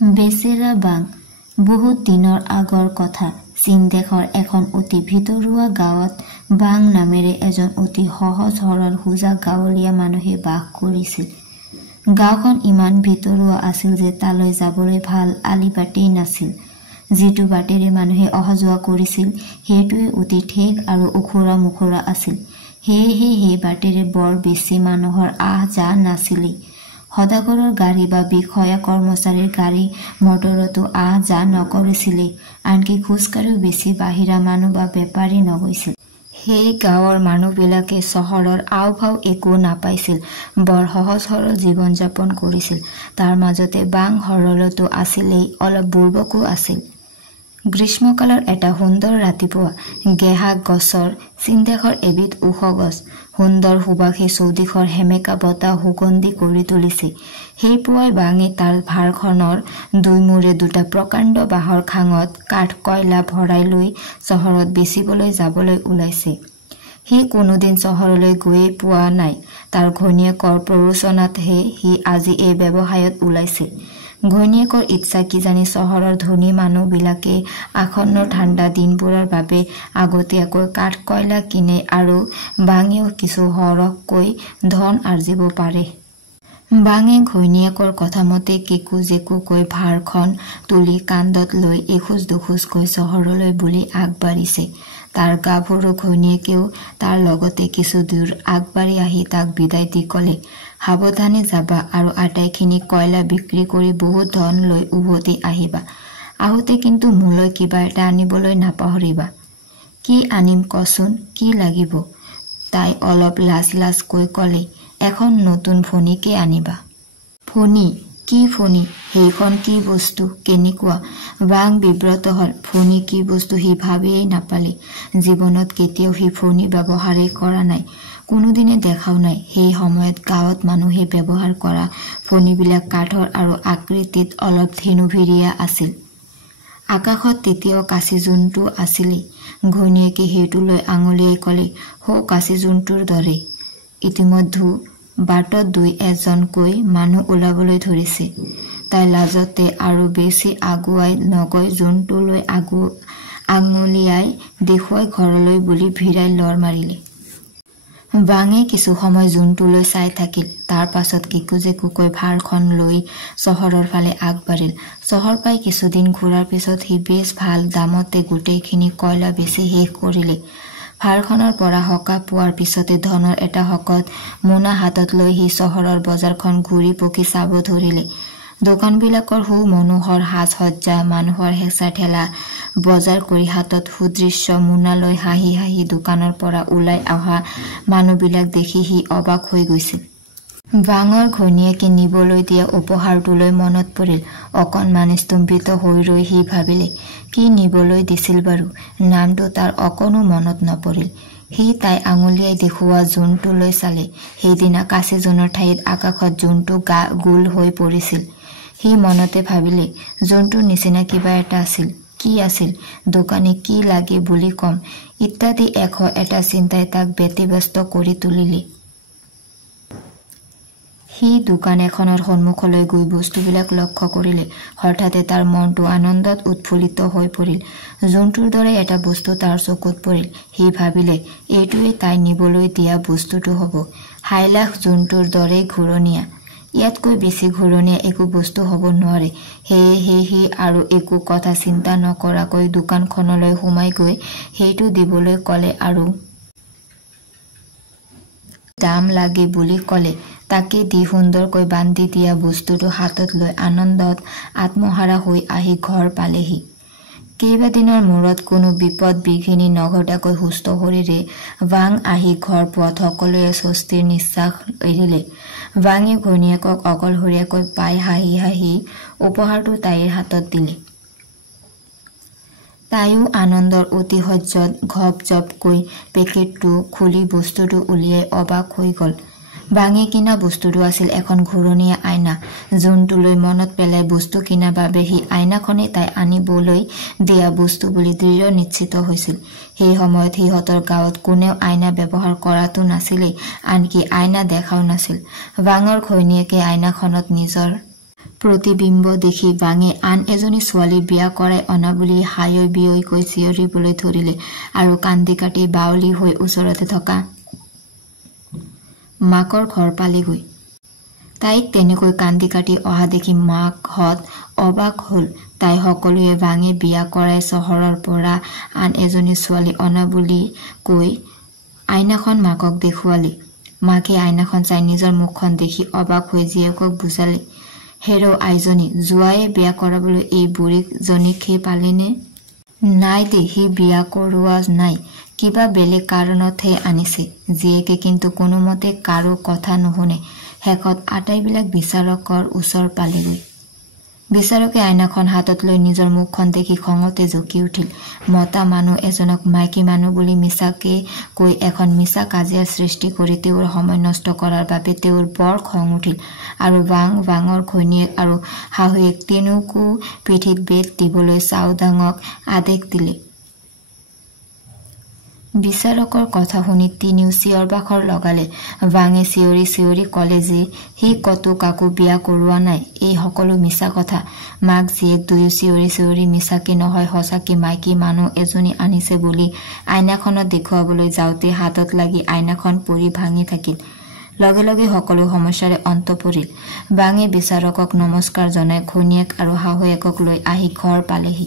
বেচেৰা বাং। বহুত দিনৰ আগৰ কথা। চীন দেশৰ এখন অতি ভিতৰুৱা গাঁৱত বাং নামেৰে এজন অতি সহজ সৰল সোজা গাঁৱলীয়া মানুহে বাস কৰিছিল। গাঁওখন ইমান ভিতৰুৱা আছিল যে তালৈ যাবলৈ ভাল আলিবাটেই নাছিল। যিটো বাটেৰে মানুহে অহা যোৱা কৰিছিল সেইটোৱে অতি ঠেক আৰু ওখৰা মোখৰা আছিল। সেয়েহে সেই বাটেৰে বৰ বেছি মানুহৰ আহ যাহ নাছিলেই। সদাগৰৰ গাড়ী বা বিষয়া কৰ্মচাৰীৰ গাড়ী মটৰতো আহ যাহ নকৰিছিলেই। আনকি খোজকাঢ়িও বেছি বাহিৰা মানুহ বা বেপাৰী নগৈছিল। সেই গাঁৱৰ মানুহবিলাকে চহৰৰ আওভাও একো নাপাইছিল। বৰ সহজ সৰল জীৱন যাপন কৰিছিল। তাৰ মাজতে বাং সৰলতো আছিলেই, অলপ বুৰ্বকো আছিল। গ্ৰীষ্মকালৰ এটা সুন্দৰ ৰাতিপুৱা গেহাক গছৰ চীনদেশৰ এবিধ ওখ গছ সুন্দৰ সুবাসে চৌদিশৰ সেমেকা বতাহ সুগন্ধি কৰি তুলিছে। সেই পুৱাই বাঙে তাৰ ভাৰখনৰ দুই মূৰে দুটা প্ৰকাণ্ড বাঁহৰ খাঙত কাঠ কয়লা ভৰাই লৈ চহৰত বেচিবলৈ যাবলৈ ওলাইছে। সি কোনোদিন চহৰলৈ গৈয়ে পোৱা নাই। তাৰ ঘৈণীয়েকৰ প্ৰৰোচনাতহে সি আজি এই ব্যৱসায়ত ওলাইছে। ঘৈণীয়েকৰ ইচ্ছা কিজানি চহৰৰ ধনী মানুহবিলাকে আসন্ন ঠাণ্ডা দিনবোৰৰ বাবে আগতীয়াকৈ কাঠ কয়লা কিনে আৰু বাঙেও কিছু সৰহকৈ ধন আৰ্জিব পাৰে। বাঙে ঘৈণীয়েকৰ কথামতে কেকু জেকুকৈ ভাৰখন তুলি কান্ধত লৈ এখোজ দুখোজকৈ চহৰলৈ বুলি আগবাঢ়িছে। তাৰ গাভৰু ঘৈণীয়েকেও তাৰ লগতে কিছু দূৰ আগবাঢ়ি আহি তাক বিদায় দি ক'লে, সাৱধানে যাবা আৰু আটাইখিনি কয়লা বিক্ৰী কৰি বহুত ধন লৈ উভতি আহিবা। আহোঁতে কিন্তু মোলৈ কিবা এটা আনিবলৈ নাপাহৰিবা। কি আনিম কচোন, কি লাগিব? তাই অলপ লাজ লাজকৈ ক'লে, এখন নতুন ফণীকে আনিবা। ফণী? কি ফণী? সেইখন কি বস্তু, কেনেকুৱা? বাং বিব্ৰত হ'ল। ফণী কি বস্তু সি ভাবিয়েই নাপালে। জীৱনত কেতিয়াও সি ফণী ব্যৱহাৰেই কৰা নাই, কোনোদিনে দেখাও নাই। সেই সময়ত গাঁৱত মানুহে ব্যৱহাৰ কৰা ফণীবিলাক কাঠৰ আৰু আকৃতিত অলপ ধেনুভিৰিয়া আছিল। আকাশত তেতিয়াও কাচি জোনটো আছিলেই। ঘৈণীয়েকে সেইটো লৈ আঙুলিয়াই ক'লে, সৌ কাচি জোনটোৰ দৰে। ইতিমধ্যে বাটত দুই এজনকৈ মানুহ ওলাবলৈ ধৰিছে। তাই লাজতে আৰু বেছি আগুৱাই নগৈ জোনটোলৈ আঙুলিয়াই দেখুৱাই ঘৰলৈ বুলি ভিৰাই লৰ মাৰিলে। বাঙে কিছু সময় জোনটোলৈ চাই থাকিল। তাৰ পাছত কেকুজেকুকৈ ভাৰখন লৈ চহৰৰ ফালে আগবাঢ়িল। চহৰ পাই কিছুদিন ঘূৰাৰ পিছত সি বেছ ভাল দামতে গোটেইখিনি কয়লা বেচি শেষ কৰিলে। ভাৰখনৰ পৰা সকাহ পোৱাৰ পিছতে ধনৰ এটা শকত মোনা হাতত লৈ সি চহৰৰ বজাৰখন ঘূৰি পকি চাব ধৰিলে। দোকানবিলাকৰ সুমনোহৰ সাজ সজ্জা, মানুহৰ হেঁচা ঠেলা, বজাৰ কৰি হাতত সুদৃশ্য মোনা লৈ হাঁহি হাঁহি দোকানৰ পৰা ওলাই অহা মানুহবিলাক দেখি সি অবাক হৈ গৈছিল। বাঙৰ ঘৈণীয়েকে নিবলৈ দিয়া উপহাৰটোলৈ মনত পৰিল। অকণমান স্তম্ভিত হৈ ৰৈ সি ভাবিলে, কি নিবলৈ দিছিল বাৰু? নামটো তাৰ অকণো মনত নপৰিল। সি তাই আঙুলিয়াই দেখুওৱা জোনটোলৈ চালে। সেইদিনা কাচি জোনৰ ঠাইত আকাশত জোনটো গোল হৈ পৰিছিল। সি মনতে ভাবিলে, জোনটোৰ নিচিনা কিবা এটা আছিল। কি আছিল? দোকানী কি লাগে বুলি কম ইত্যাদি এটা চিন্তাই তাক ব্যতিব্যস্ত কৰি তুলিলে। সি দোকান এখনৰ সন্মুখলৈ গৈ বস্তুবিলাক লক্ষ্য কৰিলে। হঠাতে তাৰ মনটো আনন্দত উৎফুল্লিত হৈ পৰিল। জোনটোৰ দৰে এটা বস্তু তাৰ চকুত পৰিল। সি ভাবিলে, এইটোৱে তাই নিবলৈ দিয়া বস্তুটো হ'ব। হাইলাখ জোনটোৰ দৰে ঘূৰণীয়া। ইয়াতকৈ বেছি ঘূৰণীয়া একো বস্তু হ'ব নোৱাৰে। সেয়েহে সি আৰু একো কথা চিন্তা নকৰাকৈ দোকানখনলৈ সোমাই গৈ সেইটো দিবলৈ ক'লে আৰু দাম লাগে বুলি ক'লে। তাকে দি সুন্দৰকৈ বান্ধি দিয়া বস্তুটো হাতত লৈ আনন্দত আত্মহাৰা হৈ আহি ঘৰ পালেহি। কেইবাদিনৰ মূৰত কোনো বিপদ বিঘিনি নঘটাকৈ সুস্থ শৰীৰে বাং আহি ঘৰ পোৱাত সকলোৱে স্বস্তিৰ নিশ্বাস এৰিলে। বাঙে ঘৈণীয়েকক অকলশৰীয়াকৈ পাই হাঁহি হাঁহি উপহাৰটো তাইৰ হাতত দিলে। তাইও আনন্দৰ অতিশয্যত ঘপ জপকৈ পেকেটটো খুলি বস্তুটো উলিয়াই অবাক হৈ গ'ল। বাঙে কিনা বস্তুটো আছিল এখন ঘূৰণীয়া আইনা। জোনটোলৈ মনত পেলাই বস্তু কিনাৰ বাবে সি আইনাখনেই তাই আনিবলৈ দিয়া বস্তু বুলি দৃঢ় নিশ্চিত হৈছিল। সেই সময়ত সিহঁতৰ গাঁৱত কোনেও আইনা ব্যৱহাৰ কৰাটো নাছিলেই, আনকি আইনা দেখাও নাছিল। বাঙৰ ঘৈণীয়েকে আইনাখনত নিজৰ প্ৰতিবিম্ব দেখি বাঙে আন এজনী ছোৱালী বিয়া কৰাই অনা বুলি হায়ৈ বিয়ৈ কৈ চিঞৰিবলৈ ধৰিলে আৰু কান্দি কাটি বাউলি হৈ ওচৰতে থকা মাকৰ ঘৰ পালেগৈ। তাইক তেনেকৈ কান্দি কাটি অহা দেখি মাকহঁত অবাক হল। তাই সকলোৱে বাঙে বিয়া কৰাই চহৰৰ পৰা আন এজনী ছোৱালী অনা বুলি কৈ আইনাখন মাকক দেখুৱালে। মাকে আইনাখন চাই নিজৰ মুখখন দেখি অবাক হৈ জীয়েকক বুজালে, হেৰ আইজনী, জোৱায়ে বিয়া কৰাবলৈ এই বুঢ়ীজনীকহে পালেনে? নাই দে, সি বিয়া কৰোৱা নাই, কিবা বেলেগ কাৰণতহে আনিছে। জীয়েকে কিন্তু কোনোমতে কাৰো কথা নুশুনে। শেষত আটাইবিলাক বিচাৰকৰ ওচৰ পালেগৈ। বিচাৰকে আইনাখন হাতত লৈ নিজৰ মুখখন দেখি খঙতে জকি উঠিল। মতা মানুহ এজনক মাইকী মানুহ বুলি মিছাকে কৈ এখন মিছা কাজিয়াৰ সৃষ্টি কৰি তেওঁৰ সময় নষ্ট কৰাৰ বাবে তেওঁৰ বৰ খং উঠিল আৰু বাঙৰ ঘৈণীয়েক আৰু শাহুৱেক তিনিওকো পিঠিত বেট দিবলৈ চাওদাঙক আদেশ দিলে। বিচাৰকৰ কথা শুনি তিনিও চিঞৰ বাখৰ লগালে। বাঙে চিঞৰি চিঞৰি কলে যে সি কতো কাকো বিয়া কৰোৱা নাই, এই সকলো মিছা কথা। মাক জীয়েক দুয়ো চিঞৰি চিঞৰি মিছাকে নহয় সঁচাকে মাইকী মানুহ এজনী আনিছে বুলি আইনাখনত দেখুৱাবলৈ যাওঁতে হাতত লাগি আইনাখন পৰি ভাঙি থাকিল। লগে লগে সকলো সমস্যাৰে অন্ত পৰিল। বাঙে বিচাৰকক নমস্কাৰ জনাই ঘৈণীয়েক আৰু শাহুৱেকক লৈ আহি ঘৰ পালেহি।